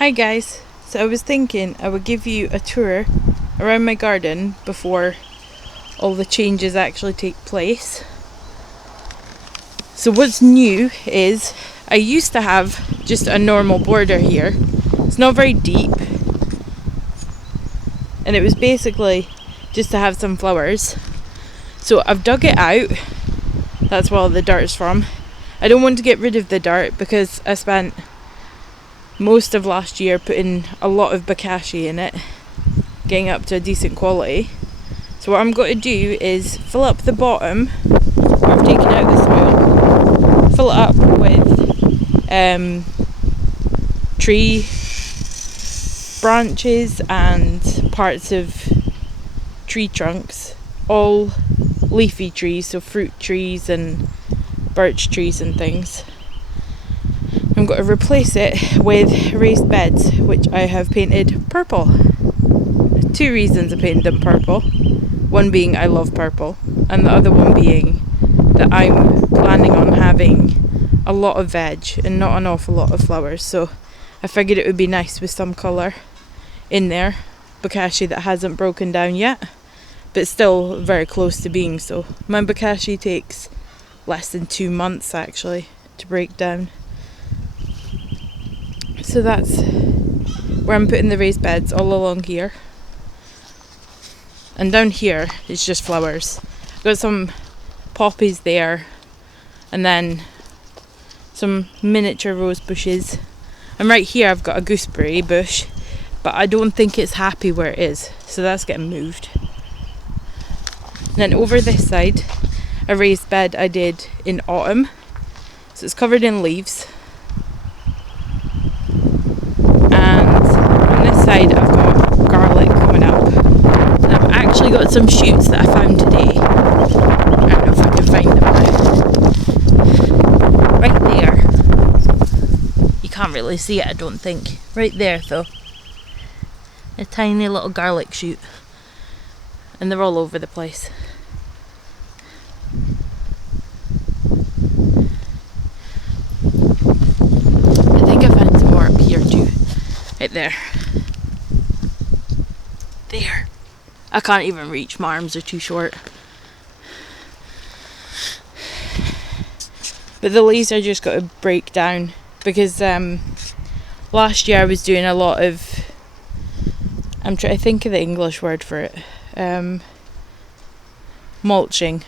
Hi guys, so I was thinking I would give you a tour around my garden before all the changes actually take place. So what's new is I used to have just a normal border here. It's not very deep and it was basically just to have some flowers. So I've dug it out, that's where all the dirt's from. I don't want to get rid of the dirt because I spent most of last year putting a lot of bokashi in it, getting up to a decent quality. So what I'm going to do is fill up the bottom where I've taken out the soil, fill it up with tree branches and parts of tree trunks, all leafy trees, so fruit trees and birch trees and things. I'm going to replace it with raised beds, which I have painted purple. There's two reasons I painted them purple. One being I love purple, and the other one being that I'm planning on having a lot of veg and not an awful lot of flowers. So I figured it would be nice with some colour in there. Bokashi that hasn't broken down yet, but still very close to being so. My bokashi takes less than 2 months actually to break down. So that's where I'm putting the raised beds, all along here. And down here is just flowers. I've got some poppies there and then some miniature rose bushes. And right here I've got a gooseberry bush, but I don't think it's happy where it is, so that's getting moved. And then over this side, a raised bed I did in autumn, so it's covered in leaves. On this side I've got garlic coming up, and I've actually got some shoots that I found today. I don't know if I can find them now. Right there, you can't really see it I don't think, right there though, a tiny little garlic shoot, and they're all over the place. I think I found some more up here too. Right there. There. I can't even reach, my arms are too short. But the leaves I just got to break down because last year I was doing a lot of, I'm trying to think of the English word for it, mulching.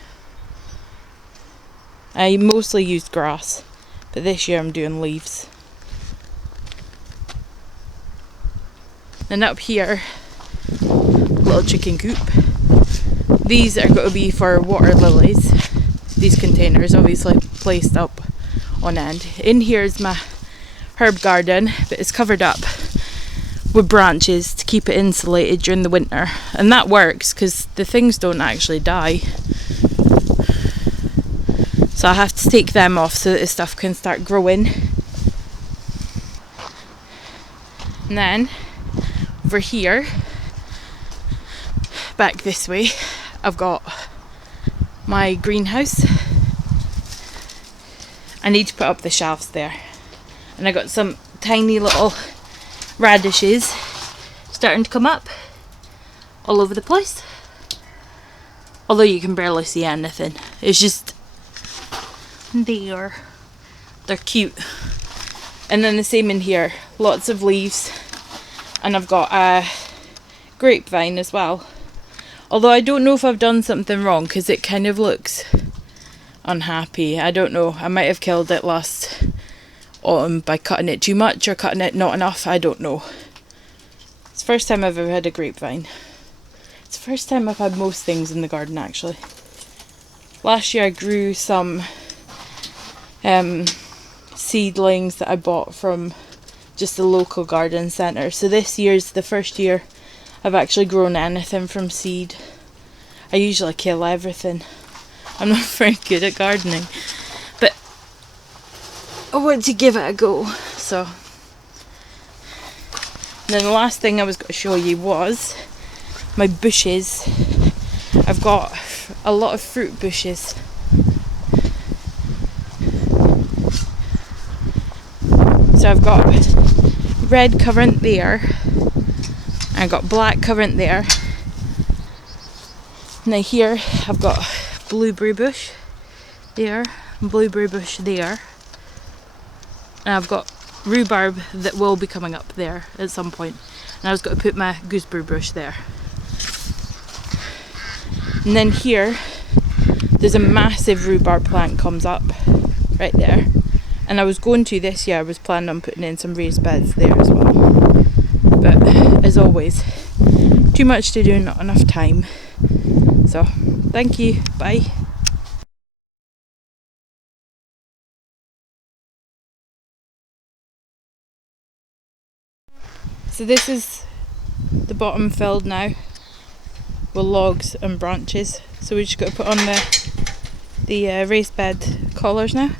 I mostly used grass, but this year I'm doing leaves. And up here, little chicken coop. These are going to be for water lilies. These containers obviously placed up on end. In here is my herb garden, but it's covered up with branches to keep it insulated during the winter. And that works because the things don't actually die. So I have to take them off so that the stuff can start growing. And then over here, back this way, I've got my greenhouse. I need to put up the shelves there. And I got some tiny little radishes starting to come up all over the place. Although you can barely see anything. It's just there. They're cute. And then the same in here. Lots of leaves. And I've got a grapevine as well. Although I don't know if I've done something wrong because it kind of looks unhappy. I don't know. I might have killed it last autumn by cutting it too much or cutting it not enough. I don't know. It's the first time I've ever had a grapevine. It's the first time I've had most things in the garden actually. Last year I grew some seedlings that I bought from just the local garden centre. So this year's the first year I've actually grown anything from seed. I usually kill everything. I'm not very good at gardening, but I want to give it a go. So, and then the last thing I was going to show you was my bushes. I've got a lot of fruit bushes. So I've got red currant there. I got black currant there. Now here I've got blueberry bush there, and blueberry bush there. And I've got rhubarb that will be coming up there at some point. And I was going to put my gooseberry bush there. And then here, there's a massive rhubarb plant comes up right there. And I was going to this year, I was planning on putting in some raised beds there as well. But as always, too much to do, not enough time. So, thank you, bye. So this is the bottom filled now with logs and branches. So we just got to put on the raised bed collars now.